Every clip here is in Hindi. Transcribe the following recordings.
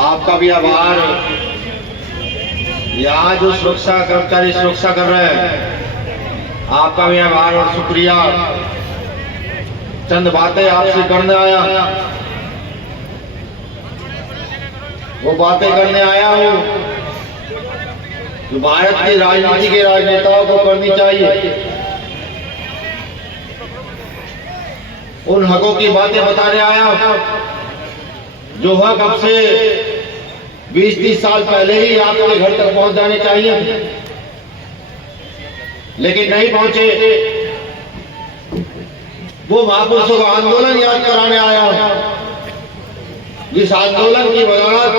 आपका भी आभार। यहाँ जो सुरक्षा कर्मचारी सुरक्षा कर रहे हैं, आपका भी आभार और शुक्रिया। चंद बातें आपसे करने आया, वो बातें करने आया हूँ जो भारत की राजनीति के राजनेताओं को करनी चाहिए। उन हकों की बातें बताने आया हूँ जो हक अब से 20-30 साल पहले ही आपके घर तक पहुंच जाने चाहिए, लेकिन नहीं पहुंचे। वो महापुरुषों का आंदोलन याद कराने आया हूं, जिस आंदोलन की बदौलत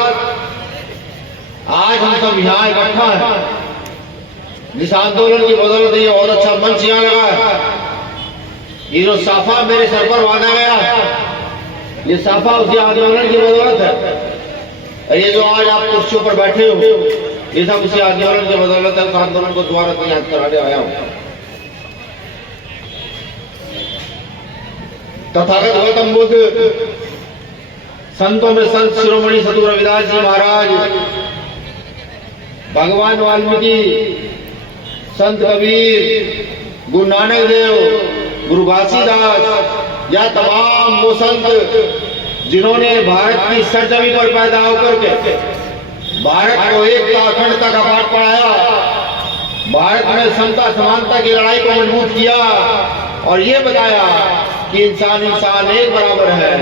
आज हम सब यहाँ इकट्ठा हैं, जिस आंदोलन की बदौलत ये बहुत अच्छा मंच यहाँ लगा है। ये जो साफा मेरे सर पर बांधा गया, ये साफा उसी आंदोलन की बदौलत है। और ये जो आज आप कुर्सियों पर बैठे हो, ये सब उसी आंदोलन की बदौलत है। उस आंदोलन को दोबारा तो याद कराने आया हूँ। तथागत गौतम बुद्ध, संतों में संत शिरोमणि सद्गुरु रविदास जी महाराज, भगवान वाल्मीकि, संत कबीर, गुरु नानक देव, गुरु घासीदास, या तमाम वो संत जिन्होंने भारत की सरजमी पर पैदा होकर के भारत को एकता अखंडता का पाठ पढ़ाया, भारत में समता समानता की लड़ाई को मजबूत किया और ये बताया कि इंसान इंसान एक बराबर है।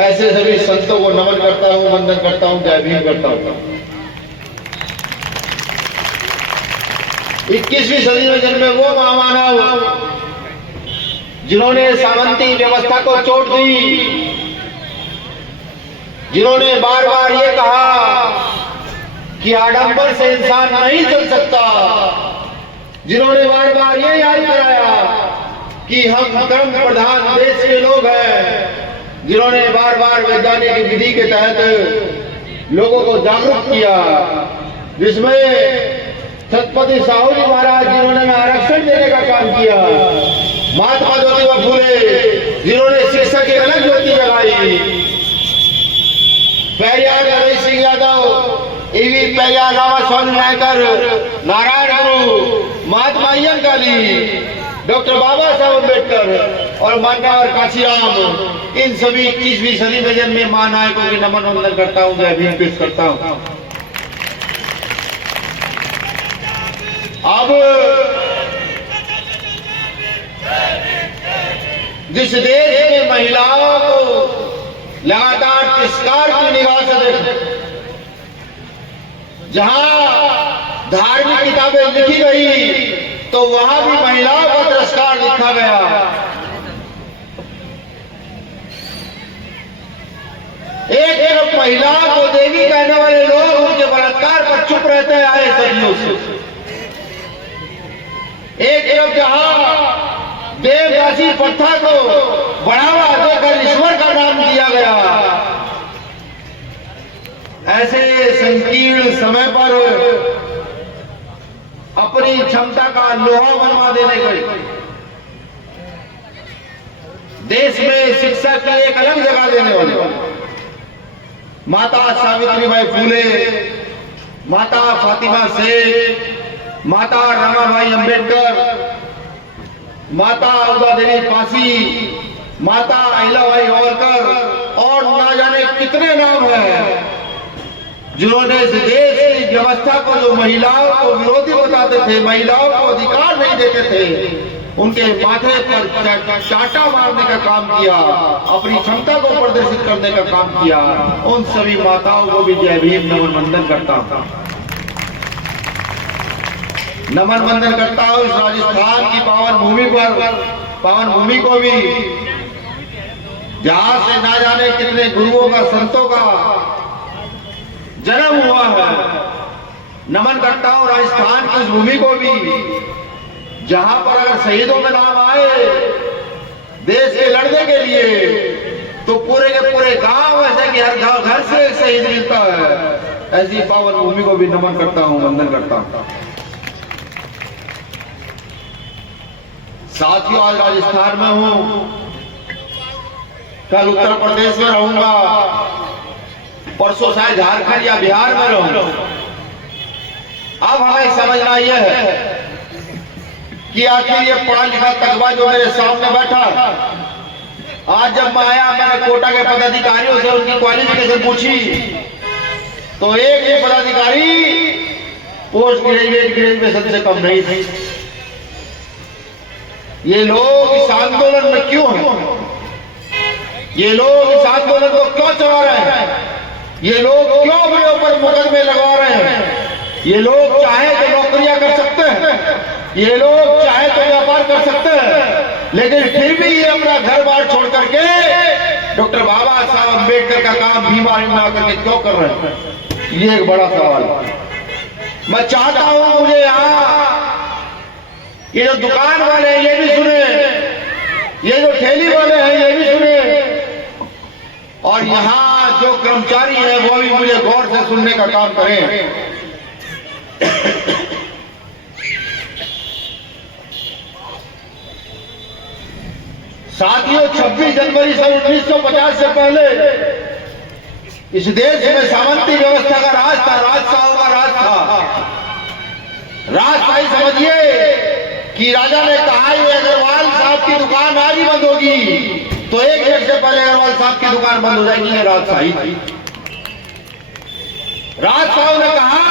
ऐसे सभी संतों को नमन करता हूँ, वंदन करता हूँ, जय भीम करता हूँ। 21वीं सदी में जन्मे वो महामानव जिन्होंने सामंती व्यवस्था को चोट दी, जिन्होंने बार बार ये कहा कि आडंबर से इंसान नहीं चल सकता, जिन्होंने बार बार ये याद कराया कि हम धर्म प्रधान देश के लोग हैं, जिन्होंने बार बार वैज्ञानिक विधि के तहत लोगों को जागरूक किया, जिसमें छत्रपति साहू जी महाराज जिन्होंने आरक्षण देने का काम किया, महात्मा ज्योतिबा फूले जिन्होंने शिक्षा की अलग ज्योति जगाई, पेरियार नरहरि सिंह यादव, ईवी पेरियार, रामास्वामी नायकर, नारायण गुरु, महात्मा अय्यंगाली, डॉक्टर बाबा साहब अम्बेडकर और मान्यवर काशीराम, इन सभी 21वीं सदी में जन्मे महानायकों के नमन वंदन करता हूँ, जय भीम पेश करता हूँ। अब जिस देश में महिलाओं को लगातार तिरस्कार की निगाह से देख, जहां धार्मिक किताबें लिखी गई तो वहां भी महिलाओं का तिरस्कार लिखा गया। एक तरफ महिलाओं को देवी कहने वाले लोग उनके बलात्कार पर चुप रहते आए सदियों से, एक तरफ जहां देवदासी प्रथा को बढ़ावा देकर ईश्वर का नाम दिया गया, ऐसे संकीर्ण समय पर अपनी क्षमता का लोहा बनवा देने के देश में शिक्षा की एक अलग जगह देने वाले माता सावित्रीबाई फूले, माता फातिमा शेख, माता रमाबाई अंबेडकर, माता उदा देवी पासी, माता अहिल्याबाई होलकर और ना जाने कितने नाम हैं, जिन्होंने इस देश की व्यवस्था को, जो महिलाओं को विरोधी बताते थे, महिलाओं को अधिकार नहीं देते थे, उनके माथे पर चाटा मारने का काम किया, अपनी क्षमता को प्रदर्शित करने का काम किया। उन सभी माताओं को भी जय भीम नमन वंदन करता हूं, नमन वंदन करता हूं। इस राजस्थान की पावन भूमि पर, पावन भूमि को भी, जहां से ना जाने कितने गुरुओं का, संतों का जन्म हुआ है, नमन करता हूं। राजस्थान की उस भूमि को भी जहां पर अगर शहीदों में नाम आए देश के लड़ने के लिए तो पूरे के पूरे गांव, ऐसे कि हर गांव घर से शहीद मिलता है, ऐसी पावन भूमि को भी नमन करता हूं, वंदन करता हूं। साथियों, आज राजस्थान में हूं, कल उत्तर प्रदेश में रहूंगा, परसों शायद झारखंड या बिहार में रहूं। अब हमें समझना यह है कि आखिर ये पढ़ा लिखा तकवा जो मेरे सामने बैठा, आज जब मैं आया मैंने कोटा के पदाधिकारियों से उनकी क्वालिफिकेशन पूछी तो एक ही पदाधिकारी पोस्ट ग्रेजुएशन से कम नहीं थी। ये लोग इस आंदोलन में क्यों हैं? ये लोग इस आंदोलन को क्यों चला रहे हैं? ये लोग क्यों अपने ऊपर मुकदमे लगवा रहे हैं? ये लोग चाहे तो नौकरियां कर सकते हैं, ये लोग चाहे तो व्यापार कर सकते हैं, लेकिन फिर भी ये अपना घर बार छोड़ करके डॉक्टर बाबा साहब अम्बेडकर का काम भीम आर्मी में आकर के क्यों कर रहे हैं? ये एक बड़ा सवाल है। मैं चाहता हूं मुझे यहाँ ये जो दुकान वाले हैं ये भी सुने, ये जो ठेली वाले हैं ये भी सुने, और यहाँ जो कर्मचारी है वो भी मुझे गौर से सुनने का काम करें। साथियों, 26 जनवरी सन 1950 से पहले इस देश में सामंती व्यवस्था का राज था, राजशाहों का राज था। राजशाही समझिए कि राजा ने कहा ये अग्रवाल साहब की दुकान आज ही बंद होगी तो एक मिनट से पहले अग्रवाल साहब की दुकान बंद हो जाएगी। ये राजशाही थी। राजशाह ने कहा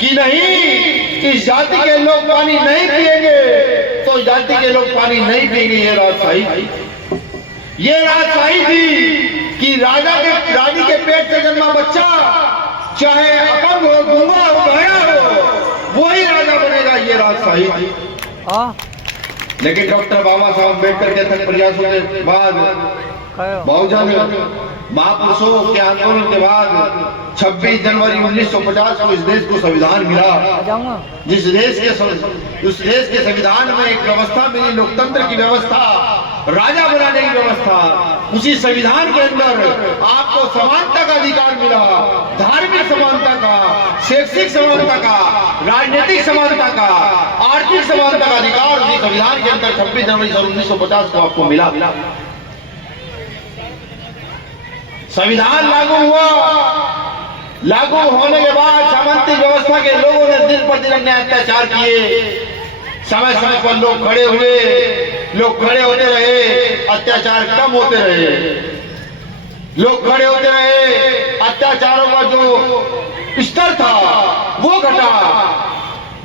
कि नहीं, इस जाति के लोग पानी नहीं पिएंगे तो जाति के लोग पानी नहीं पिएंगे। ये राजशाही थी। ये राजशाही थी कि राजा के रानी के पेट से जन्मा बच्चा चाहे अपंग हो, गूंगा हो, बहरा हो, वही राजा बनेगा। ये राजशाही थी। लेकिन डॉक्टर बाबा साहब अम्बेडकर के अथक प्रयासों के बाद, बहुजन महापुरुषों के आंदोलन के बाद 26 जनवरी 1950 को इस देश को संविधान मिला। जिस देश के उस देश के संविधान में एक व्यवस्था मिली, लोकतंत्र की व्यवस्था, राजा बनाने की व्यवस्था। उसी संविधान के अंदर आपको समानता का अधिकार मिला, धार्मिक समानता का, शैक्षिक समानता का, राजनीतिक समानता का, आर्थिक समानता का अधिकार उसी संविधान के अंदर 26 जनवरी 1950 को आपको मिला। संविधान लागू हुआ। लागू होने के बाद सामंती व्यवस्था के लोगों ने दिन पर दिन अन्याय अत्याचार किए। समय समय पर लोग खड़े हुए, लोग खड़े होते रहे, अत्याचार कम होते रहे। लोग खड़े होते रहे, अत्याचारों का जो स्तर था वो घटा।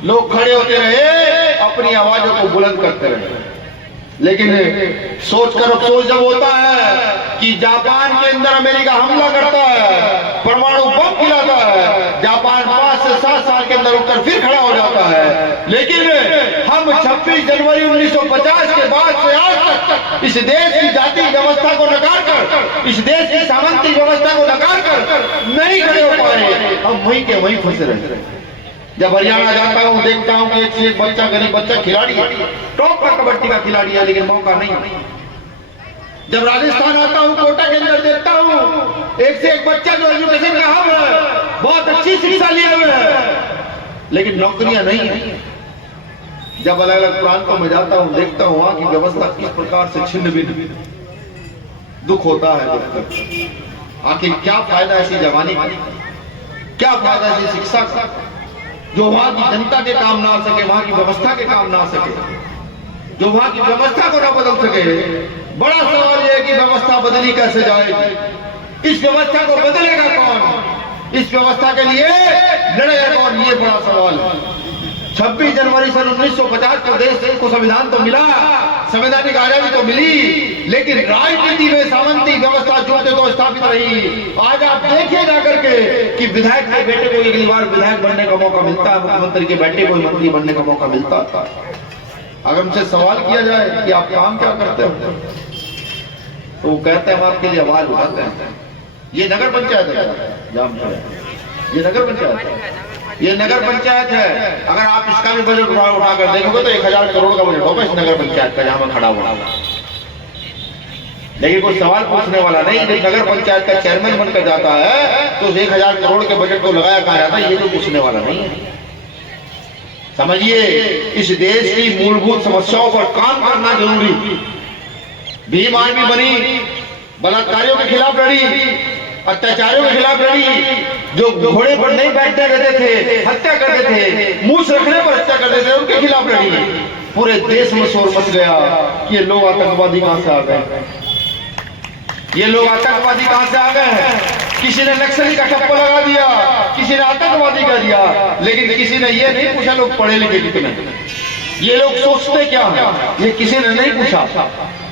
लोग खड़े होते रहे, अपनी आवाजों को बुलंद करते रहे। लेकिन सोचकर अफसोस जब होता है कि जापान के अंदर अमेरिका हमला करता है, परमाणु बम गिराता है, जापान 5 से 7 साल के अंदर उठकर फिर खड़ा हो जाता है। लेकिन हम 26 जनवरी 1950 के बाद से आज तक इस देश की जाति व्यवस्था को नकार कर, इस देश की सामंती व्यवस्था को नकार कर नहीं खड़े हो पाए। हम वहीं के वहीं फंसे रहे। जब हरियाणा जाता हूँ देखता हूँ कि एक से एक बच्चा, गरीब बच्चा खिलाड़ी है, टॉप का कबड्डी का खिलाड़ी है, लेकिन मौका नहीं। जब राजस्थान आता हूँ, कोटा के अंदर देखता हूँ एक से एक बच्चा जो एजुकेशन का हब है, बहुत अच्छी शिक्षा लिए हुए है, लेकिन नौकरियां नहीं है। जब अलग अलग प्रांतों में जाता हूँ देखता हूँ वहां की व्यवस्था किस प्रकार से छिन्न भिन्न, दुख होता है। आखिर क्या फायदा ऐसी जवानी का, क्या फायदा ऐसी शिक्षा का जो वहां की जनता के काम ना आ सके, वहां की व्यवस्था के काम ना आ सके, जो वहां की व्यवस्था को ना बदल सके। बड़ा सवाल यह है कि व्यवस्था बदली कैसे जाएगी, इस व्यवस्था को बदलेगा कौन, इस व्यवस्था के लिए लड़ेगा कौन, ये बड़ा सवाल है। 26 जनवरी सन 1950 को देश को संविधान तो मिला, संवैधानिक आजादी तो मिली, लेकिन राजनीति में सामंती व्यवस्था जो तो स्थापित रही। आज आप देखिए जाकर के कि विधायक के बेटे को अगली बार विधायक बनने का मौका मिलता है, मुख्यमंत्री के बेटे को मंत्री बनने का मौका मिलता है। अगर उनसे सवाल किया जाए कि आप काम क्या करते हो, तो वो कहते हैं हम आपके लिए आवाज उठाते हैं। ये नगर पंचायत है, ये नगर पंचायत है, ये नगर पंचायत है। अगर आप इसका भी बजट उठाकर देखोगे तो 1000 करोड़ का बजट होगा इस नगर पंचायत का, जहां मैं खड़ा हुआ। लेकिन कोई सवाल पूछने वाला नहीं। जब नगर पंचायत का चेयरमैन बनकर जाता है तो 1000 करोड़ के बजट को लगाया कहा जाता है, ये तो पूछने वाला नहीं है। समझिए, इस देश की मूलभूत समस्याओं पर काम करना जरूरी। भीम आर्मी बनी, बलात्कारियों के खिलाफ लड़ी, अत्याचारियों के खिलाफ लड़ी, जो घोड़े पर नहीं बैठते रहते थे हत्या करते थे, मूछ रखने पर हत्या करते थे, उनके खिलाफ लड़ी। पूरे देश में शोर मच गया कि ये लोग आतंकवादी कहां से आ गए, ये लोग आतंकवादी कहां से आ गए हैं। किसी ने नक्सली का ठप्पा लगा दिया, किसी ने आतंकवादी कर दिया, लेकिन किसी ने ये नहीं पूछा लोग पढ़े लिखे कितने, ये लोग सोचते क्या है, ये किसी ने नहीं पूछा।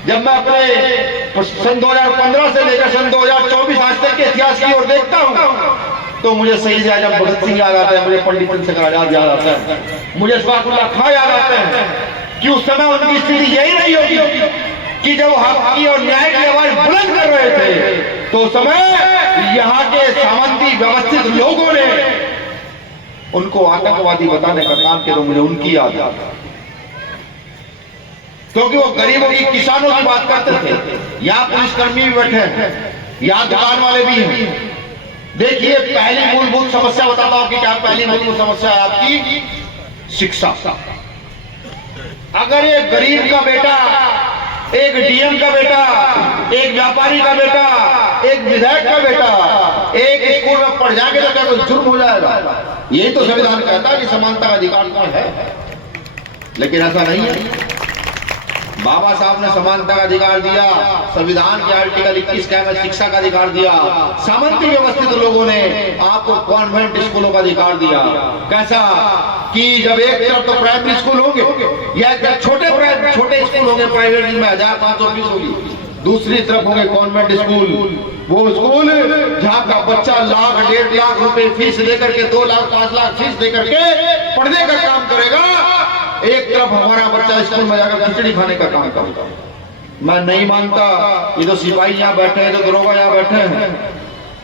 जब मैं अपने सन 2015 से लेकर सन 2024 आज तक के इतिहास की ओर देखता हूं तो मुझे शहीद आजम भगत सिंह याद आता है, मुझे पंडित चंद्रशेखर आजाद याद आता है, मुझे अशफाकुल्लाह खां याद आते हैं कि उस समय उनकी स्थिति यही नहीं होगी कि जब हक की और न्याय की आवाज बुलंद कर रहे थे तो उस समय यहाँ के सामंती व्यवस्थित लोगों ने उनको आतंकवादी बताने का काम किया। तो मुझे उनकी याद आता, क्योंकि वो गरीबों की, किसानों की बात करते थे। यहाँ पुलिसकर्मी भी बैठे हैं, यहाँ दुकान वाले भी हैं। देखिए, पहली मूलभूत समस्या बताता हूं कि क्या पहली मूलभूत समस्या है आपकी शिक्षा। अगर एक गरीब का बेटा, एक डीएम का बेटा, एक व्यापारी का बेटा, एक विधायक का बेटा एक स्कूल में पढ़ जाएंगे तो क्या कोई जुर्म हो जाएगा? यही तो संविधान कहता है कि समानता का अधिकार तो है, लेकिन ऐसा नहीं है। बाबा साहब ने समानता का अधिकार दिया, संविधान के आर्टिकल 21 के में शिक्षा का अधिकार दिया, सामंती व्यवस्थित लोगों ने आपको कॉन्वेंट स्कूलों का अधिकार दिया। कैसा कि जब एक तरफ तो प्राइमरी स्कूल होंगे या छोटे स्कूल होंगे प्राइवेट जिनमें 1500 फीस होगी, दूसरी तरफ होंगे कॉन्वेंट स्कूल, वो स्कूल जहाँ का बच्चा लाख 1.5 लाख रुपए फीस देकर के 2 लाख 5 लाख फीस देकर के पढ़ने का काम करेगा। एक तरफ हमारा बच्चा स्कूल में जाकर खिचड़ी खाने का काम करेगा। मैं नहीं मानता ये जो सिपाही यहाँ बैठे हैं, जो दरोगा यहाँ बैठे हैं,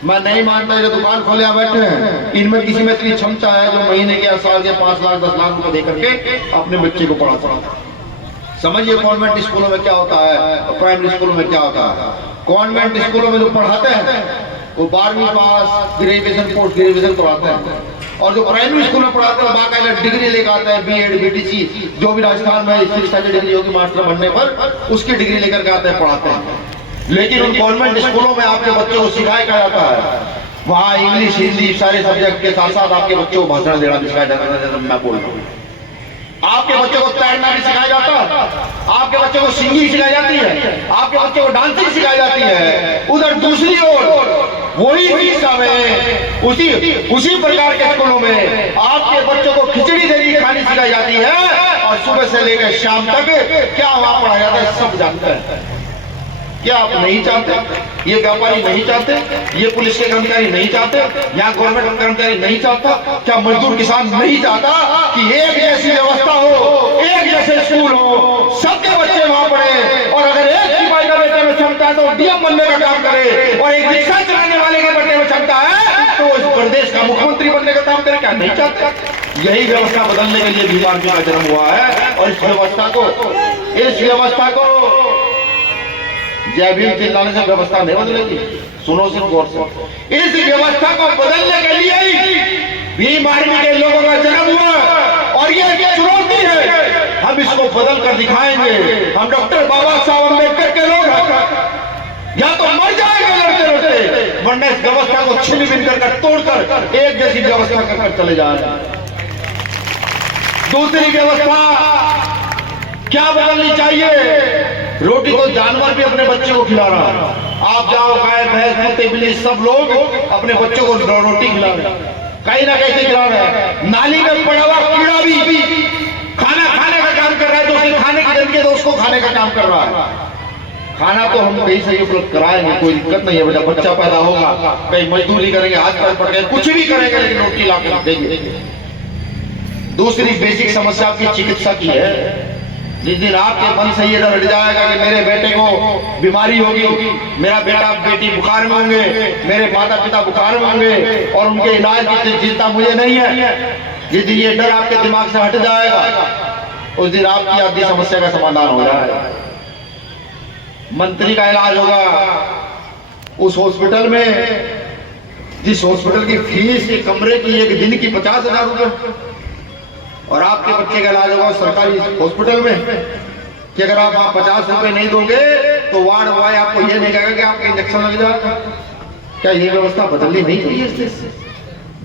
मैं नहीं मानता ये जो दुकान खोले यहाँ बैठे हैं, इनमें किसी में इतनी क्षमता है जो महीने के साल के 5 लाख 10 लाख रुपए देकर के अपने बच्चे को पढ़ा सकता है। समझिए कॉन्वेंट स्कूलों में क्या होता है और प्राइमरी स्कूलों में क्या होता है। कॉन्वेंट स्कूलों में जो पढ़ाते हैं वो 12वीं पास, ग्रेजुएशन, पोस्ट ग्रेजुएशन पढ़ाते हैं, और जो प्राइमरी स्कूल में पढ़ाते हैं बाकायदा डिग्री लेकर आते हैं, बीएड बीटीसी जो भी राजस्थान में शिक्षा की डिग्री होगी मास्टर बनने पर उसकी डिग्री लेकर के आते हैं, पढ़ाते हैं। लेकिन उन कॉन्वेंट स्कूलों में आपके बच्चों को सिखाया जाता है, वहाँ इंग्लिश हिंदी सारे सब्जेक्ट के साथ साथ आपके बच्चों को भाषण देना भी सिखाया जाता है। मैं बोल रहा हूँ आपके बच्चों को तैरना भी सिखाया जाता है, आपके बच्चों को सिंगिंग सिखाई जाती है, आपके बच्चों को डांसिंग सिखाई जाती है। उधर दूसरी ओर वही शिक्षा में उसी प्रकार के स्कूलों में आपके बच्चों को खिचड़ी देनी खानी सिखाई जाती है, और सुबह से लेकर शाम तक क्या वहां पढ़ाया जाता है सब जानते हैं। क्या आप नहीं चाहते? ये व्यापारी नहीं चाहते, ये पुलिस के कर्मचारी नहीं चाहते, यहाँ गवर्नमेंट कर्मचारी नहीं चाहता, क्या मजदूर किसान नहीं चाहता कि एक जैसी व्यवस्था हो, एक जैसे स्कूल हो, सबके बच्चे वहां पढ़े, और अगर एक सिपाही का बेटे में क्षमता है तो डीएम बनने का काम करे, और एक रिक्शा चलाने वाले के बेटे में क्षमता है तो इस प्रदेश का मुख्यमंत्री बनने का काम करे? क्या नहीं चाहते? यही व्यवस्था बदलने के लिए बीमारी का जन्म हुआ है, और इस व्यवस्था को जय भीम चिल्लाने से व्यवस्था नहीं बदलेगी। सुनो सिर्फ गौर से, इस व्यवस्था को बदलने के लिए ही भीम आर्मी के लोगों का जन्म हुआ, और ये चुनौती है, हम इसको बदल कर दिखाएंगे। हम डॉक्टर बाबा साहब अम्बेडकर के लोग हैं, या तो मर जाएंगे लड़ते लड़ते, वरना इस व्यवस्था को छिन बिन कर तोड़कर एक जैसी व्यवस्था कर चले जाएंगे। दूसरी व्यवस्था क्या बदलनी चाहिए? रोटी को जानवर भी अपने बच्चे को खिला रहा है। आप जाओ, गाय भैंस कुत्ते बिल्ली सब लोग अपने बच्चों को रोटी खिला रहे हैं, कहीं ना कहीं खिला रहे हैं। नाली में पड़ा हुआ कीड़ा भी खाना खाने का काम कर रहा है, जो उसके खाने की जल्दी है तो उसको खाने का काम कर रहा है। खाना तो हम कहीं से उपलब्ध कराएंगे, कोई दिक्कत नहीं है। बच्चा पैदा होगा, कहीं मजदूरी करेंगे, हाथ पैर पड़ेंगे, कुछ भी करेंगे, लेकिन रोटी ला कर देंगे। दूसरी बेसिक समस्या आपकी चिकित्सा की है। जिस दिन आपके मन से ये हट जाएगा कि मेरे बेटे को बीमारी होगी, मेरा बेटा बेटी बुखार में होंगे, मेरे माता पिता बुखार में होंगे और उनके इलाज की चिंता मुझे नहीं है, जिस दिन ये डर आपके दिमाग से हट जाएगा उस दिन आपकी आधी समस्या का समाधान हो जाएगा। मंत्री का इलाज होगा उस हॉस्पिटल में जिस हॉस्पिटल की फीस एक कमरे की एक दिन की 50,000 रुपए, और आपके बच्चे का इलाज होगा सरकारी हॉस्पिटल में कि अगर आप 50 रुपए नहीं दोगे तो वार्ड बॉय आपको ये नहीं कहेगा कि आपका इंजेक्शन लग जाएगा। क्या ये व्यवस्था बदलनी नहीं चाहिए इस देश से?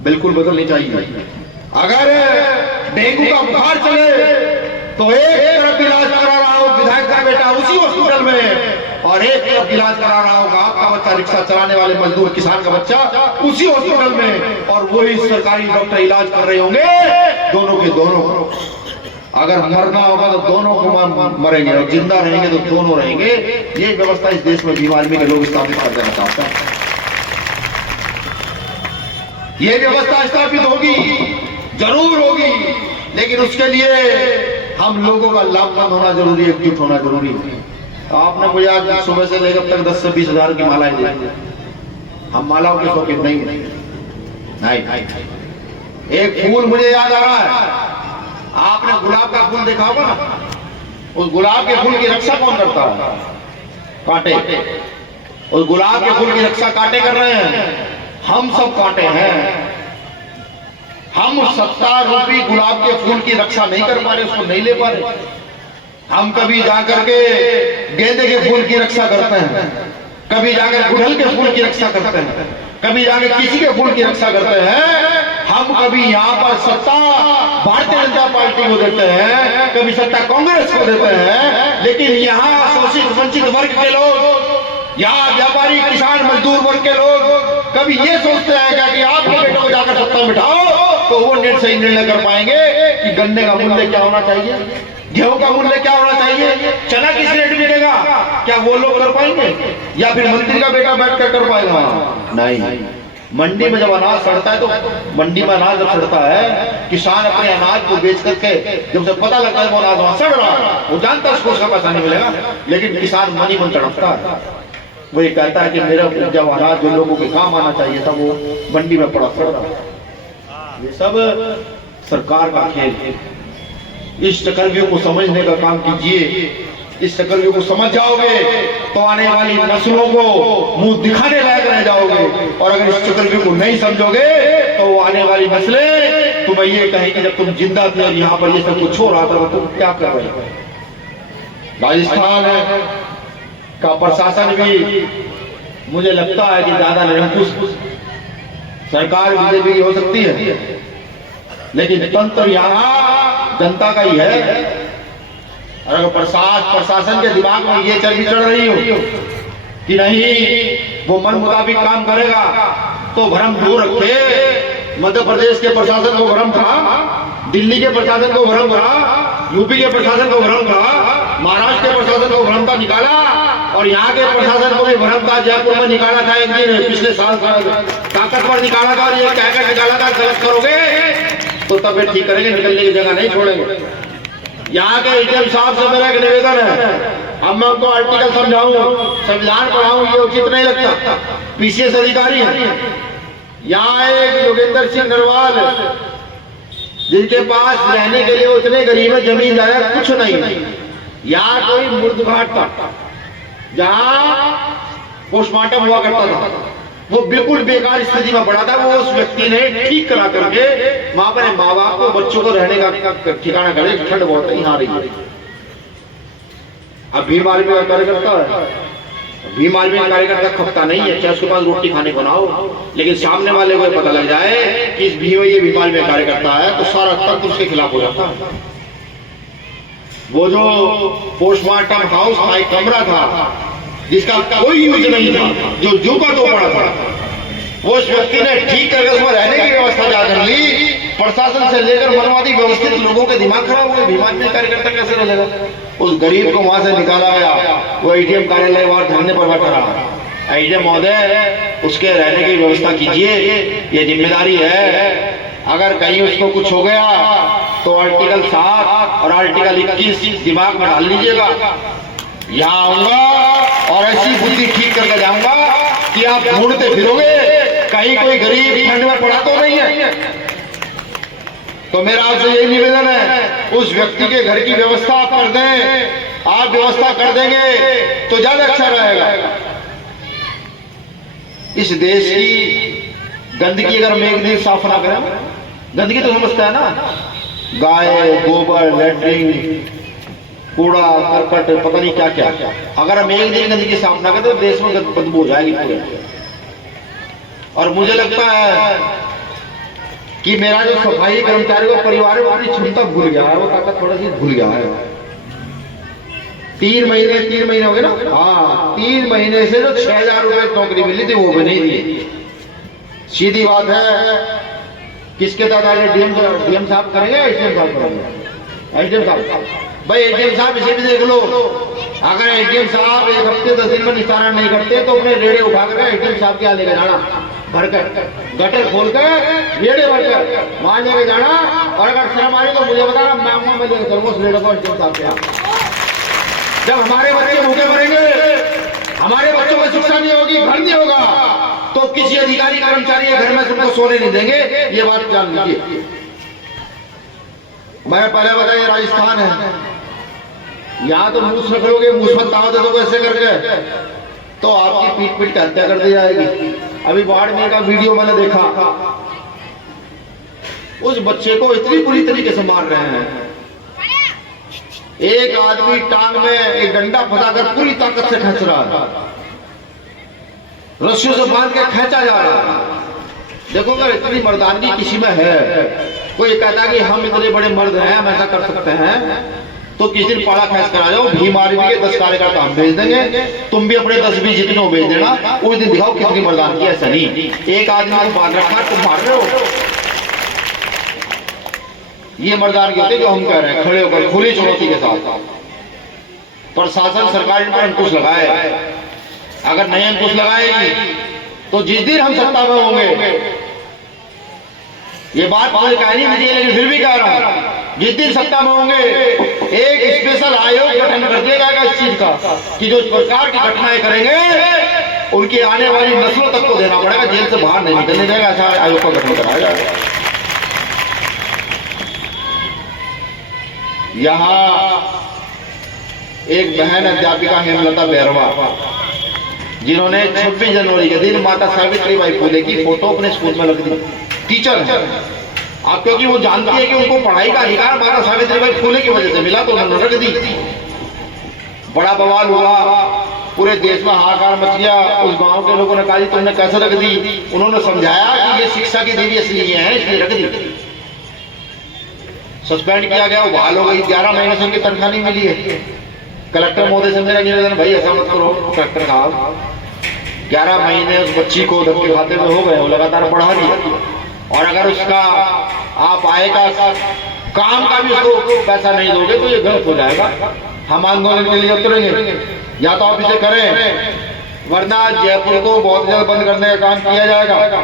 बिल्कुल बदलनी चाहिए। अगर डेंगू का बुखार चले तो एक तरफ इलाज करा रहा हो विधायक का बेटा उसी हॉस्पिटल में, और एक तरफ इलाज करा रहा होगा आपका बच्चा, रिक्शा चलाने वाले मजदूर किसान का बच्चा उसी हॉस्पिटल में, और वही सरकारी डॉक्टर इलाज कर रहे होंगे, दोनों के दोनों। अगर मरना होगा तो दोनों को मरेंगे, और जिंदा रहेंगे तो दोनों रहेंगे। ये व्यवस्था इस देश में भीम आर्मी के लोग स्थापित कर देना चाहते हैं। ये व्यवस्था स्थापित होगी, जरूर होगी, लेकिन उसके लिए हम लोगों का लाभबंद होना जरूरी है, एकजुट होना जरूरी है। आपने मुझे आज सुबह से लेकर तक 10 से 20 हजार की मालाएं दी। हम मालाओं के शौकीन नहीं। एक फूल मुझे याद आ रहा है, आपने गुलाब का फूल देखा होगा ना, उस गुलाब के फूल की रक्षा कौन करता है? कांटे। उस गुलाब के फूल की रक्षा कांटे कर रहे हैं, हम सब कांटे हैं। हम सत्ता रूपी गुलाब के फूल की रक्षा नहीं कर पा रहे, उसको नहीं ले पा रहे। हम कभी जाकर के गेंदे के फूल की रक्षा करते हैं, कभी जाकर गुड़हल के फूल की रक्षा करते हैं, कभी जाकर किसी के फूल की रक्षा करते हैं। हम कभी यहाँ पर सत्ता भारतीय जनता पार्टी को देते हैं, कभी सत्ता कांग्रेस को देते हैं, लेकिन यहाँ शोषित वंचित वर्ग के लोग, यहाँ व्यापारी किसान मजदूर वर्ग के लोग कभी ये सोचते हैं क्या कि आपके बेटों को जाकर सत्ता में बिठाओ तो वो सही निर्णय कर पाएंगे कि गन्ने का मूल्य क्या होना चाहिए, गेहूं का मूल्य क्या होना चाहिए, चना किस रेट मिलेगा, क्या वो लोग कर पाएंगे? या फिर मंत्री का बेटा बैठ कर पाएगा? नहीं। मंडी में जब अनाज सड़ता है, तो मंडी में अनाज जब सड़ता है, किसान अपने अनाज को बेच करके जब उसे पता लगता है वो अनाज वहां सड़ रहा है, वो जानता है उसको उसका पैसा नहीं मिलेगा, लेकिन किसान मनी मन तड़पता है। वो ये कहता है कि मेरा जब अनाज जो लोगों के काम आना चाहिए था वो मंडी में पड़ा सड़ रहा है। ये सब सरकार का खेल है। इस चक्रव्यूह को समझने का काम कीजिए। इस चक्रव्यूह को समझ जाओगे तो आने वाली नस्लों को मुंह दिखाने लायक रह जाओगे, और अगर इस चक्रव्यूह को नहीं समझोगे तो आने वाली नस्लें तुम्हें ये कहेंगी जब तुम जिंदा थे और यहाँ पर ये सब कुछ हो रहा था तो तुम क्या कर रहे हो। राजस्थान का प्रशासन भी मुझे लगता है कि ज्यादा निरंकुश, सरकार बीजेपी की हो सकती है, लेकिन तंत्र यहाँ जनता का ही है। और अगर प्रशासन के दिमाग में ये चर्बी चढ़ रही हो कि नहीं वो मन मुताबिक काम करेगा तो भ्रम दूर रखे। मध्य प्रदेश के प्रशासन को भ्रम था, दिल्ली के प्रशासन को भ्रम था, यूपी के प्रशासन को भ्रम था, महाराष्ट्र के प्रशासन को भ्रम था निकाला, और यहाँ के प्रशासन को भी भ्रम था। जयपुर में निकाला था एक दिन पिछले साल, ताकतवर निकाला था, और ये कहकर निकाला था गलत करोगे तो तबियत ठीक करेंगे, निकलने की जगह नहीं छोड़ेंगे। यहाँ के एडीएम साहब से मेरा एक निवेदन है, अब मैं उनको आर्टिकल समझाऊं, संविधान पढ़ाऊं, ये उचित नहीं लगता। पीसीएस अधिकारी है यहाँ एक योगेंद्र सिंह नरवाल, जिनके पास रहने के लिए उतने गरीब है, जमीन जायदाद कुछ नहीं। यहाँ कोई मुर्दघाट था जहाँ पोस्टमार्टम हुआ करता था, वो बिल्कुल बेकार स्थिति में पड़ा था। वो उस व्यक्ति ने ठीक करा करके वहां पर माँ बाप को बच्चों को रहने का ठिकाना करे। ठंड बहुत है यहाँ रही है। अब भीम आर्मी का कार्यकर्ता है, भीम आर्मी का कार्यकर्ता खपता नहीं है, चाहे उसके पास रोटी खाने बनाओ, लेकिन सामने वाले को पता लग जाए कि इस भीम आर्मी का कार्यकर्ता है तो सारा तंत्र उसके खिलाफ हो जाता है। वो जो पोस्टमार्टम हाउस का एक कमरा था जिसका कोई यूज नहीं था, जो जू का तो पड़ा था, वो उस व्यक्ति ने ठीक करके उसमें रहने की व्यवस्था जा कर ली। प्रशासन से लेकर मनवादी व्यवस्थित लोगों के दिमाग खराब हुए। भीम आर्मी कार्यकर्ता कैसे रहेगा? उस गरीब को वहां से निकाला गया, वो एडीएम कार्यालय वहां धरने पर बैठा रहा। एडीएम महोदय उसके रहने की व्यवस्था कीजिए, ये जिम्मेदारी है। अगर कहीं उसको कुछ हो गया तो आर्टिकल 7 और आर्टिकल 21 दिमाग में डाल लीजिएगा। यहाँ आऊंगा और ऐसी बुद्धि ठीक करके जाऊंगा कि आप ढूंढते फिरोगे कहीं कोई गरीब ठंड में पड़ा तो नहीं है। तो मेरा आपसे यही निवेदन है, उस व्यक्ति के घर की व्यवस्था आप कर दें। आप व्यवस्था कर देंगे तो ज्यादा अच्छा रहेगा। इस देश की गंदगी अगर हम एक दिन साफ ना करें, गंदगी तो समझता है ना, गाय गोबर लैट्रिन कूड़ा करकट पता नहीं क्या क्या, अगर हम एक दिन गंदगी साफ ना करें तो देश में बदबू हो जाएगी पूरे। और मुझे लगता है कि मेरा जो सफाई कर्मचारी का परिवार है वो अपनी क्षमता भूल गया है, वो ताकत थोड़ा सी भूल गया है। 3 महीने हो गए ना, हाँ 3 महीने से जो 6,000 रुपए नौकरी मिली थी वो भी नहीं दी। सीधी बात है, किसके दादा डीएम साहब करेंगे, एसडीएम साहब करेंगे? एसडीएम साहब, भाई एसडीएम साहब इसे भी देख लो, अगर एसडीएम साहब 1 हफ्ते 10 दिन में निस्तारण नहीं करते तो अपने रेड़े उठा कर एसडीएम साहब क्या लेके जाना, भरकर गटर खोलकर रेड़े भरकर वहां लेके जाना, और अगर शर्म आई तो मुझे बताना, मैं लेके चलूंगा उस रेड़े को एसडीएम साहब के यहाँ। जब हमारे बच्चे भूखे मरेंगे, हमारे बच्चों को शिक्षा नहीं होगी, घर नहीं होगा, तो किसी अधिकारी कर्मचारी घर में सबको सोने नहीं देंगे, ये बात जान लीजिए। मैं पहले बताया राजस्थान है, यहाँ तो मूस रख लोगे, मूस में ताव दे दोगे ऐसे करके तो आपकी पीट पीट हत्या कर दी जाएगी। अभी बाड़मेर का वीडियो मैंने देखा, उस बच्चे को इतनी बुरी तरीके से मार रहे हैं, एक आदमी टांग में एक डंडा फंसाकर पूरी ताकत से खींच रहा है, रस्सियों से बांध के खींचा जा रहा है। देखो अगर इतनी मर्दानगी किसी में है, कोई कहता है कि हम इतने बड़े मर्द हैं, हम ऐसा कर सकते हैं, तो किसी दिन पाड़ा खींच कर आ जाओ, भीम आर्मी के 10 कार्यकर्ता हम भेज देंगे, तुम भी अपने 10-20 जितने भेज देना, उस दिन दिखाओ कितनी मर्दानगी है। ऐसा नहीं एक आदमी को बांध रखा तुम मार रहे हो, ये मर्दानगी होती है जो हम कह रहे हैं, खड़े होकर खुली चुनौती के साथ। प्रशासन सरकार इन पर अंकुश लगाए, अगर नहीं अंकुश लगाएगी तो जिस दिन हम सत्ता में होंगे, ये बात मुझे कहनी नहीं चाहिए लेकिन फिर भी कह रहा हूं, जिस दिन सत्ता में होंगे एक स्पेशल आयोग गठन कर दिया जाएगा इस चीज का कि जो इस प्रकार की घटनाएं करेंगे उनकी आने वाली नस्लों तक को देना पड़ेगा, जेल से बाहर नहीं निकलने देगा, ऐसा आयोग का गठन कराया जाएगा। यहाँ एक बहन अध्यापिका हेमलता बैरवा, जिन्होंने 26 जनवरी के दिन माता सावित्रीबाई फुले की फोटो अपने स्कूल में लग दी, टीचर है आप, क्योंकि वो जानती है कि उनको पढ़ाई का अधिकार माता सावित्रीबाई फुले की वजह से मिला, तो उन्होंने रख दी। बड़ा बवाल हुआ, पूरे देश में हाहाकार मच गया, उस गांव के लोगों ने कहा तुमने कैसे रख दी, उन्होंने समझाया कि ये शिक्षा की देवी इसलिए है, इसलिए रख दी। सस्पेंड किया गया, वो बहाल हो गई, 11 महीने से उनकी तनख्वाह नहीं मिली है। कलेक्टर महोदय से मेरा निवेदन, भाई ऐसा मत करो कलेक्टर साहब, 11 महीने उस बच्ची को धक्के खाते हुए हो गए, वो लगातार पढ़ा रही है, और अगर उसका आप आएगा काम का भी उसको पैसा नहीं दोगे तो ये गलत हो जाएगा। हम आंदोलन के लिए उतरेंगे, या तो आप इसे करें, वरना जयपुर को बहुत जल्द बंद करने का काम किया जाएगा।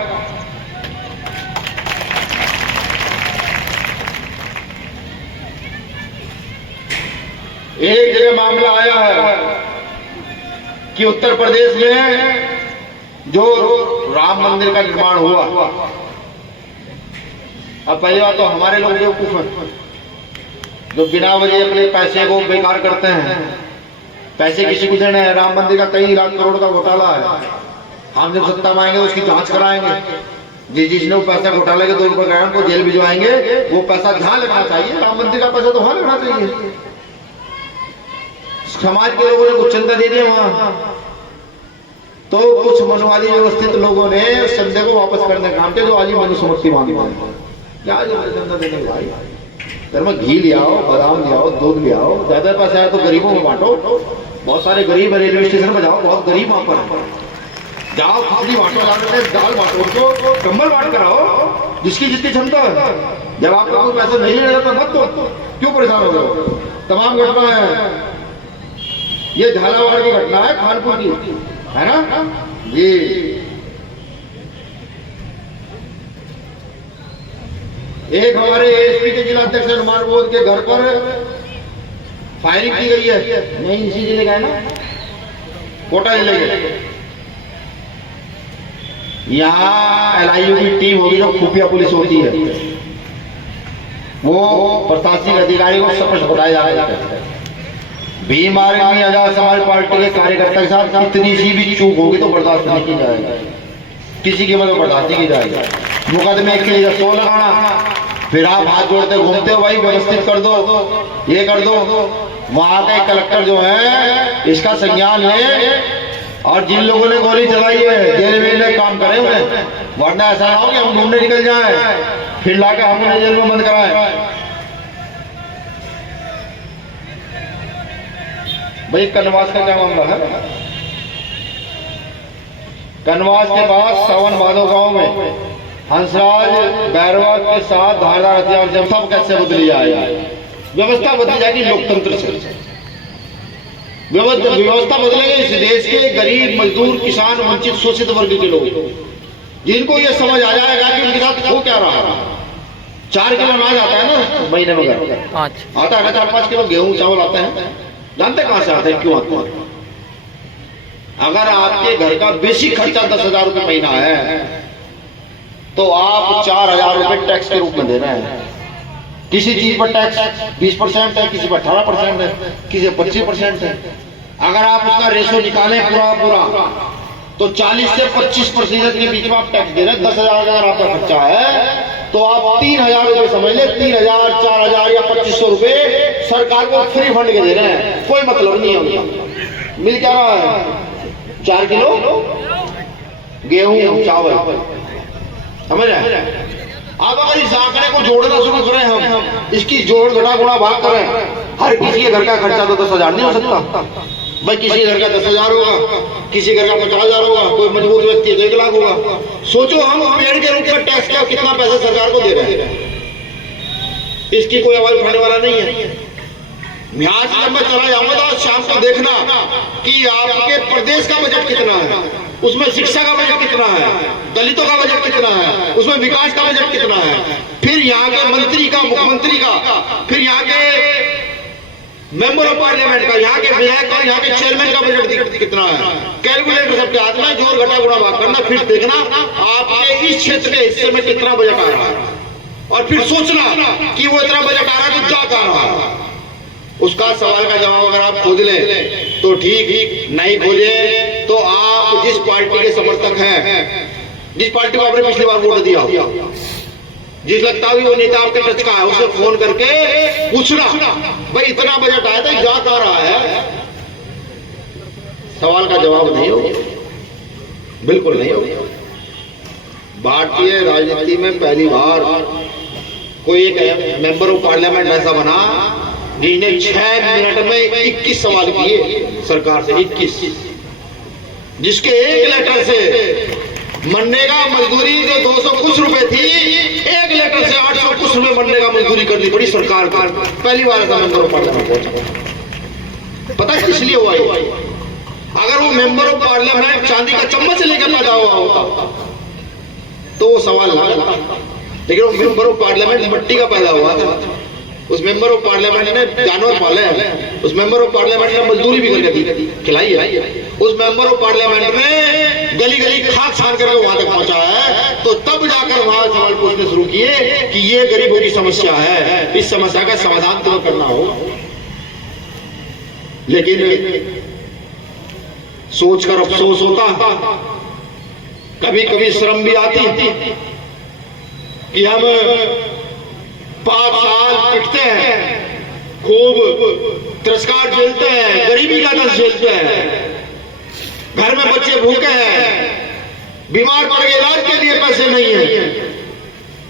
एक जगह मामला आया है कि उत्तर प्रदेश में जो राम मंदिर का निर्माण हुआ, अब पहली बात तो हमारे लोग बेवकूफ हैं जो बिना वजह अपने पैसे को बेकार करते हैं। पैसे किसी को देने हैं, राम मंदिर का कई लाख करोड़ का घोटाला है, हम जब सत्ता में आएंगे उसकी जांच कराएंगे, जिसने वो पैसा घोटाले के 2 रुपए गए उनको जेल भिजवाएंगे, वो पैसा जहां लगना चाहिए, राम मंदिर का पैसा तो वहां लगना चाहिए। समाज के लोगों ने कुछ चंदा दे दिया वहां, तो कुछ मनवादी व्यवस्थित लोगों ने उस चंदे को वापस करने का काम किया, जो आज ही मनुस्मृति मांगी है। क्या जो चंदा देने भाई, घर में घी ले आओ, बादाम ले आओ, दूध ले आओ, ज्यादा पैसा है तो गरीबों में बांटो, बहुत सारे गरीब रेलवे स्टेशन पर जाओ, बहुत गरीब वहां पर जाओ, खिचड़ी बांटो, दाल बांटो, उनको कंबल बांट कराओ, जिसकी जितनी क्षमता है। जब आपको कोई पैसा नहीं मिलेगा तो मत दो, क्यों परेशान हो गए। तमाम घटना है, ये झालावाड़ की घटना है, कानपुर की है ना जी। एक हमारे एसपी के जिला अध्यक्ष हनुमान बोध के घर पर फायरिंग की गई है, नहीं इसी जिले का है ना, कोटा जिले के। यहाँ एलआईयू की टीम होगी जो खुफिया पुलिस होती है, वो प्रशासनिक अधिकारी को सब कुछ बताया जा रहा है। भीम आर्मी आजाद समाज पार्टी के कार्यकर्ता के साथ कितनी सी भी चूक होगी तो बर्दाश्त नहीं की जाएगी, किसी की मदद बर्दाश्त नहीं की जाएगी। मुकदमे के लिए 100 लगाना, फिर आप हाथ जोड़ते घूमते हो, भाई व्यवस्थित कर दो, ये कर दो। वहां के कलेक्टर जो है इसका संज्ञान ले, और जिन लोगों ने गोली चलाई है जेल में काम करे उन्हें वरना ऐसा ना हो कि हम घूमने निकल जाएं फिर लाके हम उन्हें जेल में बंद कराएं। भाई कनवास का क्या मामला है? कनवास के बाद सावन भादो गांव में हंसराज बैरवा के साथ धारदार हथियार से सब कैसे बदली जाएगी? व्यवस्था बदली जाएगी लोकतंत्र से। व्यवस्था बदलेगी इस देश के गरीब मजदूर किसान वंचित शोषित वर्ग के लोग, जिनको ये समझ आ जाएगा कि उनके साथ हो क्या रहा है। 4 किलो अनाज आता है ना महीने में, आता है ना 4-5 किलो गेहूं चावल आते हैं, जानते कहां से आते हैं, क्यों आते हैं? अगर आपके घर का बेसिक खर्चा 10,000 रुपये महीना है तो आप 4,000 रुपये टैक्स के रूप में दे रहे हैं। किसी चीज पर टैक्स 20% है, किसी पर 18% है, किसी पर 25% है। अगर आप उसका रेशो निकालें पूरा तो 40 से 25% के बीच में आप टैक्स दे रहे हैं। 10,000 अगर आपका खर्चा है तो आप 3,000 रुपये समझ ले, 3,000, 4,000 या 2,500 रुपये सरकार को फ्री फंड के दे रहे हैं। कोई मतलब नहीं है उनका। मिल क्या रहा है? 4 किलो गेहूं चावल, समझ रहे हैं? अब अगर इस आंकड़े को जोड़ना शुरू करें, हम इसकी जोड़ घटा गुणा भाग करें, हर किसी के घर का खर्चा तो 10,000 नहीं हो सकता भाई। किसी घर का 10,000 होगा, किसी घर का 50,000 होगा, कोई मजबूत व्यक्ति है तो 1 लाख होगा। सोचो हम पेड़ के रूप में टैक्स का कितना पैसा सरकार को दे रहे हैं, इसकी कोई आवाज उठाने वाला नहीं है। यहाँ से जब मैं चला जाऊंगा तो शाम को देखना कि आपके प्रदेश का बजट कितना है, उसमें शिक्षा का बजट कितना है, दलितों का बजट कितना है, उसमें विकास का बजट कितना है, फिर यहाँ के मंत्री का, मुख्यमंत्री का, फिर यहाँ के मेंबर ऑफ पार्लियामेंट का, यहाँ के विधायक का, यहाँ के चेयरमैन का बजट कितना है। कैलकुलेटर सबके हाथ में, जोड़ घटा गुणा भाग करना, फिर देखना आपके इस क्षेत्र के हिस्से में कितना बजट आ रहा है, और फिर सोचना कि वो इतना बजट आ रहा है तो क्या कर रहा है। उसका सवाल का जवाब अगर आप खोज लें तो ठीक, नहीं खोजे तो आप जिस पार्टी के समर्थक हैं, जिस पार्टी को आपने पिछली बार वोट दिया, जिस लगता है वो नेता आपके टच का है, उसे फोन करके पूछना भाई इतना बजट आया था, क्या कर रहा है। सवाल का जवाब नहीं हो, बिल्कुल नहीं हो। भारतीय राजनीति में पहली बार कोई एक मेंबर ऑफ पार्लियामेंट ऐसा बना जिन्हें 6 मिनट में 21 सवाल किए सरकार से, 21, जिसके एक लेटर से मनरेगा मजदूरी जो 200 कुछ रुपए थी, एक लेटर से 800 कुछ रुपए मनरेगा मजदूरी करनी पड़ी सरकार को। पहली बार ऐसा मेंबर ऑफ पार्लियामेंट पहुंचा। पता है किस लिए हुआ ये? अगर वो मेंबर ऑफ पार्लियामेंट चांदी का चम्मच लेकर पैदा हुआ होता तो वो सवाल ना आता, लेकिन वो मेंबर ऑफ पार्लियामेंट मिट्टी का पैदा हुआ था। उस मेंबर ऑफ पार्लियामेंट ने जानवर पाले हैं, उस मेंबर ऑफ पार्लियामेंट ने मजदूरी भी करके खिलाई है, उस मेंबर ऑफ पार्लियामेंट ने गली गली खाक छान करके वहां तक पहुंचाया है। तो तब जाकर वहां सवाल पूछने शुरू किए कि ये गरीबों की समस्या है, इस समस्या का समाधान तुम्हें करना होगा। लेकिन सोचकर अफसोस होता, कभी कभी शर्म भी आती कि हम 5 साल पिटते हैं, खूब तिरस्कार झेलते हैं, गरीबी का दर्द झेलते हैं, घर में बच्चे भूखे हैं, बीमार पड़ गए, इलाज के लिए पैसे नहीं है,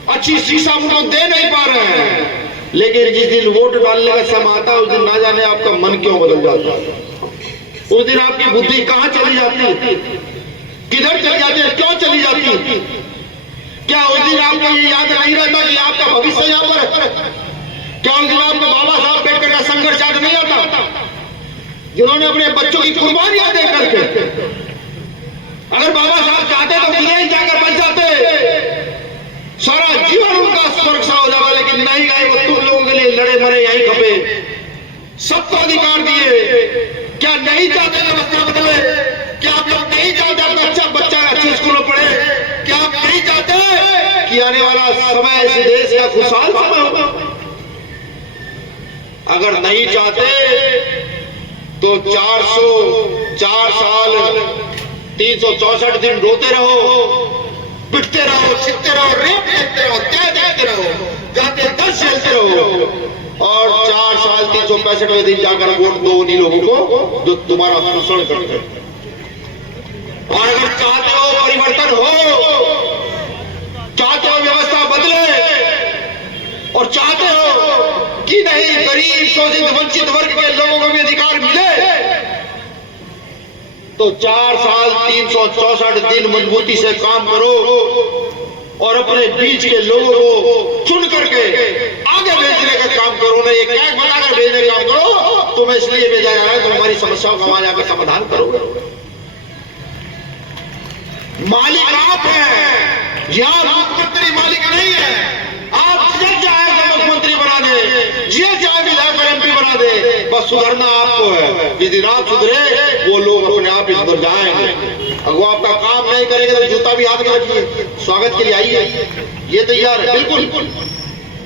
अच्छी शिक्षा उनको दे नहीं पा रहे हैं। लेकिन जिस दिन वोट डालने का समय आता है उस दिन ना जाने आपका मन क्यों बदल जाता है, उस दिन आपकी बुद्धि कहां चली जाती है, किधर चली जाती है, क्यों चली जाती है। क्या उस दिन आपको ये याद नहीं रहता कि आपका भविष्य यहाँ पर है? क्या उस दिन आपको बाबा साहब अम्बेडकर का संघर्ष याद नहीं आता, जिन्होंने अपने बच्चों की कुर्बानियां दे करके, अगर बाबा साहब चाहते तो विदेश जाकर बच जाते, सारा जीवन उनका सुरक्षा हो जाता, लेकिन नहीं गए। वो तुम लोगों के लिए लड़े मरे, यही खपे, सबको अधिकार दिए। क्या नहीं चाहते व्यवस्था बदले? क्या आप लोग नहीं चाहते अपना बच्चा अच्छे स्कूलों पढ़े? क्या आप नहीं चाहते कि आने वाला समय इस देश का खुशहाल समय होगा? अगर नहीं चाहते तो 404 साल 364 दिन रोते रहो, पिटते रहो, छिपते रहो, रेप देखते रहो, त्याग देखते रहो, जाते 10 झेलते रहो, और 4 साल 365वें दिन जाकर वोट दो उन्हीं लोगों को जो तुम्हारा शोषण करते हैं। और अगर चाहते हो परिवर्तन हो चाहते हो व्यवस्था बदले और चाहते हो कि नहीं गरीब शोषित वंचित वर्ग के लोगों को भी अधिकार मिले, तो 4 साल 364 दिन मजबूती से काम करो और अपने बीच के लोगों को चुन करके आगे भेजने का काम करो। ना ये कैग बनाकर भेजने का काम करो। तुम्हें इसलिए भेजा जा रहा है तुम हमारी समस्याओं का वहां जाकर समाधान करो। मालिक आप हैं, यहां मुख्यमंत्री मालिक नहीं है। आप जिसे चाहे मुख्यमंत्री बना दे, जिसे चाहे विधायक एमपी बना दे, बस सुधरना आपको है। जिस दिन आप सुधरे वो लोग अपने आप ही सुधर जाएंगे। अगर वो आपका काम नहीं करेंगे तो जूता भी हाथ में रखिए, स्वागत के लिए आइए, ये तैयार है। बिल्कुल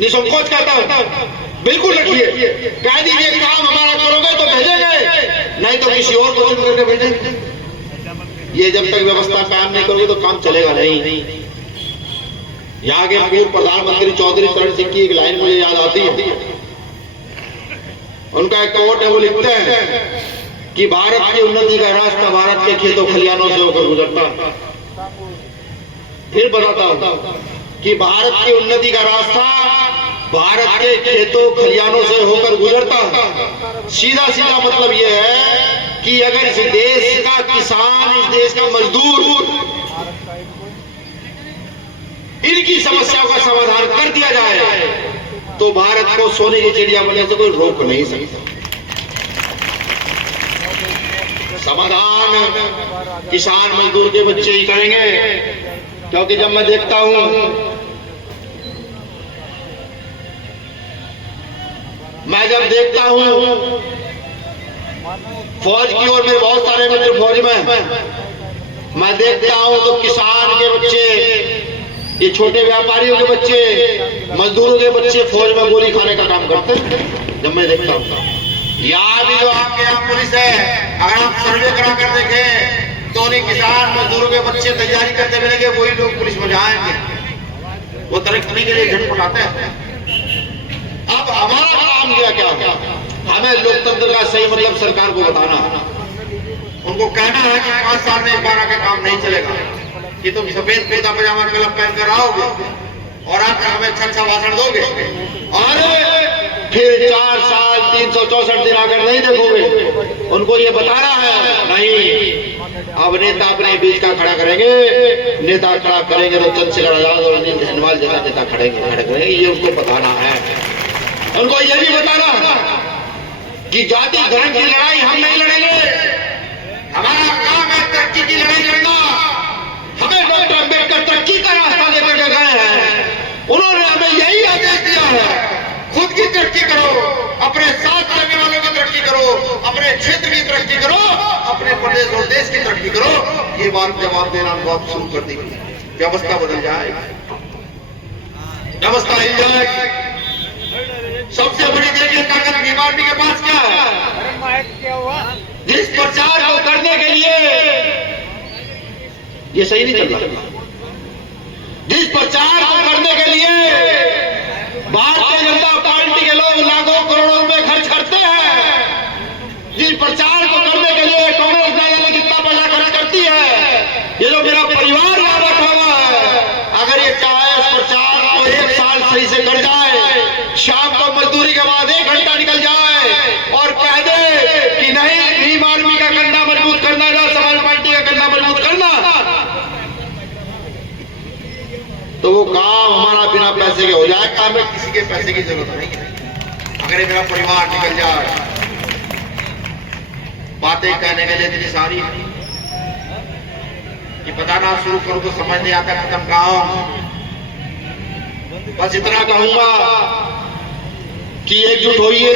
निसंकोच कहता हूं, बिल्कुल रखिए। कह दीजिए काम हमारा करोगे तो भेजेंगे, नहीं तो किसी और को चुन करके भेजेंगे। ये जब तक व्यवस्था कायम नहीं करोगे तो काम चलेगा नहीं। यहाँ के पूर्व प्रधानमंत्री चौधरी चरण सिंह की एक लाइन मुझे याद आती है। उनका एक कोट है, वो लिखते हैं कि भारत की उन्नति का रास्ता भारत के खेतों खलिहानों से होकर गुजरता। फिर बताता हूं कि भारत की उन्नति का रास्ता भारत के खेतों खलिहानों से होकर गुजरता। सीधा सीधा मतलब यह है कि अगर इस देश का किसान, इस देश का मजदूर इनकी समस्याओं का समाधान कर दिया जाए तो भारत को सोने की चिड़िया बनने से कोई रोक नहीं सकता। समाधान किसान मजदूर के बच्चे ही करेंगे, क्योंकि जब मैं देखता हूं फौज की ओर मेरे बहुत सारे मित्र फौज में, मैं देखता हूं तो किसान के बच्चे, ये छोटे व्यापारियों के बच्चे, मजदूरों के बच्चे फौज में गोली खाने का काम करते हैं। जब मैं देखता हूं यहाँ भी जो आपके यहाँ पुलिस है, अगर आप सर्वे करा कर देखें तो उन्हीं किसान मजदूरों के बच्चे तैयारी करते मिलेंगे, वही लोग पुलिस में जाएंगे, वो तरक्की के लिए झटपटाते हैं। अब हमारा काम क्या हमें लोकतंत्र का सही मतलब सरकार को बताना है। उनको कहना है कि 5 साल में एक बार आके काम नहीं चलेगा, कि तुम सफेद कुर्ता पजामा कलम पहन कर आओगे और आप हमें अच्छा भाषण दोगे और फिर 4 साल 364 दिन आकर नहीं देखोगे। उनको ये बताना है नहीं, अब नेता अपने बीच का खड़ा करेंगे, नेता खड़ा करेंगे तो चंद्रशेखर आजाद और अनिल जैसवाल जैसा नेता खड़े करेंगे। ये उनको बताना है। उनको ये भी बताना है कि जाति धर्म की लड़ाई हम नहीं लड़ेंगे, हमारा काम है तरक्की की लड़ाई लड़ना। हमें डॉक्टर अम्बेडकर तरक्की का रास्ता लेकर के गए हैं, उन्होंने हमें यही आदेश दिया है, खुद की तरक्की करो, अपने साथ रहने वालों की तरक्की करो, अपने क्षेत्र की तरक्की करो, अपने प्रदेश और देश की तरक्की करो। ये बात जवाब देना बहुत शुरू कर दी, व्यवस्था बदल जाए, व्यवस्था हिल जाए। सबसे बड़ी देखिए ताकत बीमारी के पास क्या है, जिस प्रचार को करने के लिए ये सही नहीं चल रहा, जिस प्रचार को करने के लिए भारतीय जनता पार्टी के लोग लाखों करोड़ों रुपए खर्च करते हैं, जिस प्रचार को करने के लिए कांग्रेस ना जाने कितना पैसा खर्च करती है, ये जो मेरा परिवार यहाँ बैठा हुआ है, अगर ये चाहे इस प्रचार को 1 साल सही से कर जाए, शाम को मजदूरी के बाद 1 घंटा निकल जाए और कह दे कि नहीं भीम आर्मी का कंधा मजबूत करना, समाज पार्टी का कंधा मजबूत करना, तो वो काम हमारा बिना पैसे के हो जाए। काम में किसी के पैसे की जरूरत नहीं है। अगर ये मेरा परिवार निकल जाए, बातें कहने के लिए इतनी सारी कि बताना शुरू करूं तो समझ नहीं आता खत्म कहां हूं। बस इतना कहूंगा कि एकजुट होइए,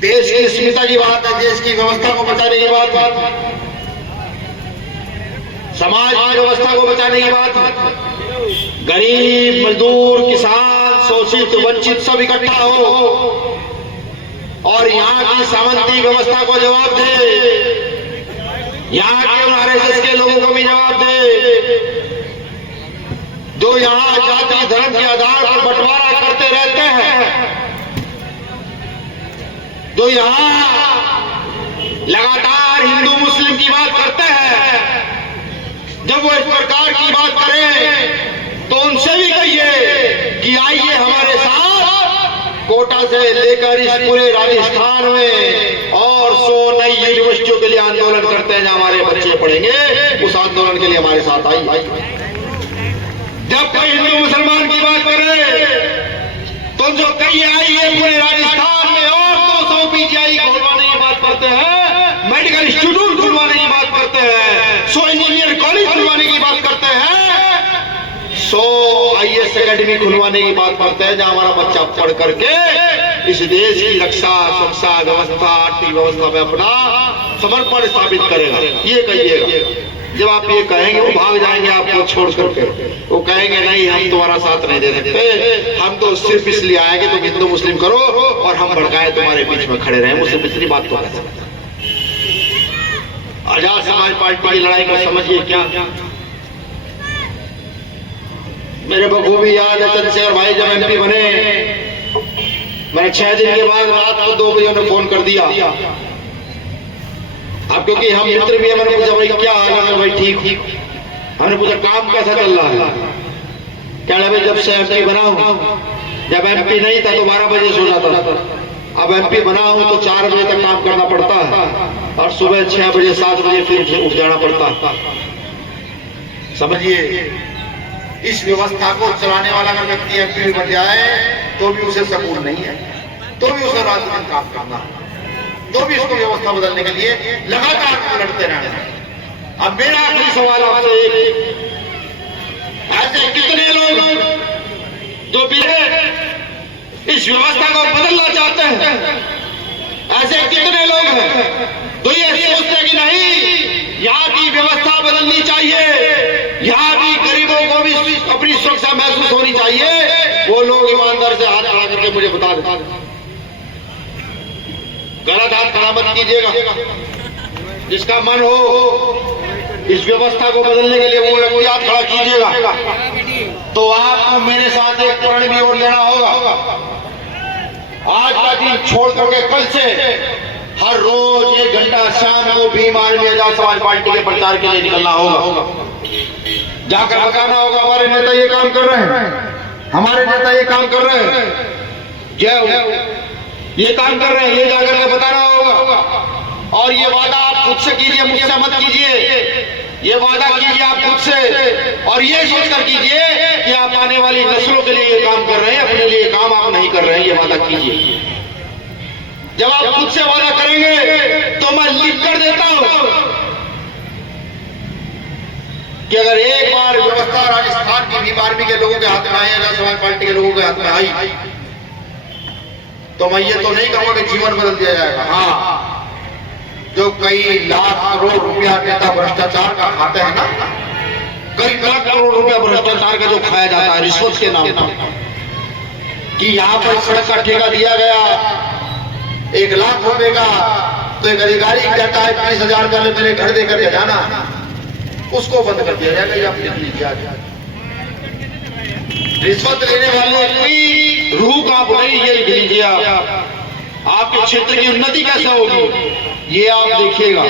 देश की अस्मिता की बात है, देश की व्यवस्था को बचाने की बात है, समाज की व्यवस्था को बचाने की बात है। गरीब मजदूर किसान शोषित वंचित सब इकट्ठा हो और यहाँ की सामंती व्यवस्था को जवाब दे, यहाँ के उन आरएसएस के लोगों को भी जवाब दे जो यहाँ जाति धर्म के आधार पर बंटवारा करते रहते हैं, जो यहाँ लगातार हिंदू मुस्लिम की बात करते हैं। जब वो इस प्रकार की बात करें कोटा से लेकर इस पूरे राजस्थान में और 100 नई यूनिवर्सिटियों के लिए आंदोलन करते हैं, हमारे बच्चे पढ़ेंगे। उस आंदोलन के लिए हमारे साथ आई। जब कोई हिंदू मुसलमान की बात करे तो जो कई आई है पूरे राजस्थान में और 200 पीजीआई खुलवाने की बात करते हैं, मेडिकल इंस्टीट्यूट खुलवाने की बात करते हैं, 100 इंजीनियर कॉलेज खुलवाने की बात करते हैं, 100 IAS एकेडमी खुलवाने की बात करते हैं, जहां हमारा बच्चा पढ़ करके इस देश की रक्षा, सुरक्षा, व्यवस्था, आर्थिक व्यवस्था में अपना समर्पण स्थापित करेगा। ये कहिएगा। जब आप ये कहेंगे वो भाग जाएंगे आपको छोड़ करके, वो कहेंगे नहीं हम तुम्हारा साथ नहीं दे सकते, हम तो सिर्फ इसलिए आएंगे तुम हिंदू मुस्लिम करो और हम भड़काए तुम्हारे बीच में खड़े रहे। मुझसे पिछली बात तो कर सकते। आजाद समाज पार्टी की लड़ाई को समझिए क्या। मेरे बखूबी याद है चंद्रशेखर भाई जब MP बने, मैंने 6 दिन के बाद रात को 2 बजे उन्हें फोन कर दिया। अब क्योंकि हम मित्र भी है, मैंने पूछा भाई क्या हाल है? भाई ठीक। हमने पूछा काम कैसा चल रहा है? क्या भाई जब से MP बना हूं, जब MP नहीं था तो 12 बजे सो जाता था, अब MP बना हूं तो 4 बजे तक काम करना पड़ता है और सुबह 6 बजे 7 बजे फिर उठ जाना पड़ता। समझिए, इस व्यवस्था को चलाने वाला अगर व्यक्ति MP बन जाए तो भी उसे सकून नहीं है, तो भी उसे रात दिन काम करना है, तो भी इसको व्यवस्था बदलने के लिए लगातार लड़ते रहना। अब मेरा आखिरी सवाल आपसे ऐसे कितने लोग जो भी इस व्यवस्था को बदलना चाहते हैं, ऐसे कितने लोग हैं तो ये सोचते हैं कि नहीं यहाँ की व्यवस्था बदलनी चाहिए, यहाँ भी गरीबों को भी अपनी सुरक्षा महसूस होनी चाहिए। वो लोग ईमानदार से हाथ खड़ा करके मुझे बता दें। गलत हाथ खड़ा मत कीजिएगा। जिसका मन हो इस व्यवस्था को बदलने के लिए वो व्यक्ति हाथ खड़ा कीजिएगा। तो आपको मेरे साथ एक प्रण भी और लेना होगा। आज का दिन छोड़ करके कल से हर रोज 1 घंटा शाम को बीमार में आजाद समाज पार्टी के प्रचार के लिए निकलना होगा। जाकर बताना होगा हमारे नेता ये काम कर रहे हैं, हमारे नेता ये काम कर रहे हैं, जय ये काम कर रहे हैं, ये जाकर के बताना होगा। और ये वादा आप खुद से कीजिए, मुझसे मत कीजिए। ये वादा कीजिए आप खुद से और ये सोचकर कीजिए कि आप आने वाली नस्लों के लिए ये काम कर रहे हैं, अपने लिए काम आप नहीं कर रहे हैं। ये वादा कीजिए। जब आप खुद से वादा करेंगे तो मैं लिख कर देता हूं कि अगर एक बार व्यवस्था राजस्थान की भी आर्मी के लोगों के हाथ में आई, आजाद समाज पार्टी के लोगों के हाथ में आई, तो मैं ये तो नहीं कहूंगा कि जीवन बदल दिया जाएगा। हाँ, जो कई लाख करोड़ रुपया नेता भ्रष्टाचार का खाते हैं ना, कई लाख करोड़ रुपया भ्रष्टाचार का जो खाया जाता है रिश्वत के नाम पर, कि यहाँ पर सड़क का ठेका दिया गया 1 लाख रुपए का, तो एक अधिकारी कहता है 20,000 का मेरे घर दे करके जाना, उसको बंद कर दिया जाएगा। ये आप लिख लीजिए। रिश्वत लेने वाले की रूह कांप रही, ये लिख लीजिए। आपके क्षेत्र की उन्नति कैसे होगी ये आप देखिएगा।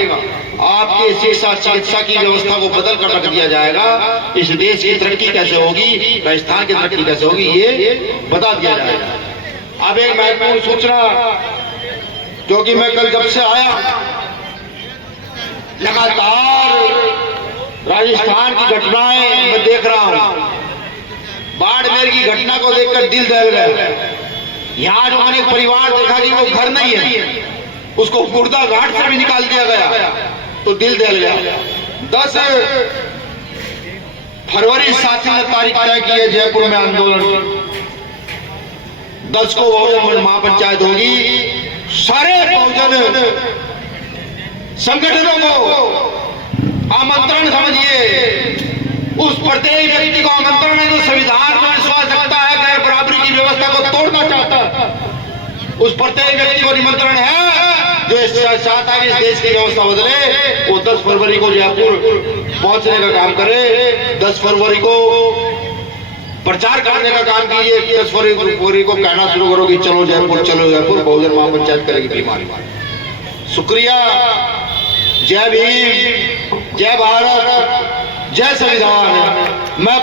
आपके शिक्षा चिकित्सा की व्यवस्था को बदल कर रख दिया जाएगा। इस देश की तरक्की कैसे होगी, राजस्थान की तरक्की कैसे होगी, ये बता दिया जाएगा। अब एक महत्वपूर्ण सूचना, क्योंकि मैं कल जब से आया लगातार राजस्थान की घटनाएं मैं देख रहा हूं। बाड़मेर की घटना को देखकर दिल दहल गया। यहाँ जो मैंने परिवार देखा कि वो घर नहीं है, उसको गुर्दा घाट से भी निकाल दिया गया, तो दिल दहल गया। 10 फरवरी 7 तारीख तय की है जयपुर में आंदोलन। 10 को बहुजन महापंचायत होगी। सारे बहुजन संगठनों को आमंत्रण समझिए। उस प्रत्येक व्यक्ति को आमंत्रण है जो संविधान में विश्वास रखता है, गैर बराबरी की व्यवस्था को तोड़ना चाहता है। उस प्रत्येक व्यक्ति को निमंत्रण है जो चाहता है कि इस देश की व्यवस्था बदले। वो 10 फरवरी को जयपुर पहुंचने का काम करे। 10 फरवरी को प्रचार करने का काम कीजिए। 10 फरवरी को कहना शुरू करो कि चलो जयपुर, चलो जयपुर, बहुजन महापंचायत करेगी बीमारी। शुक्रिया। जय भीम, जय भारत, जय संविधान। मैं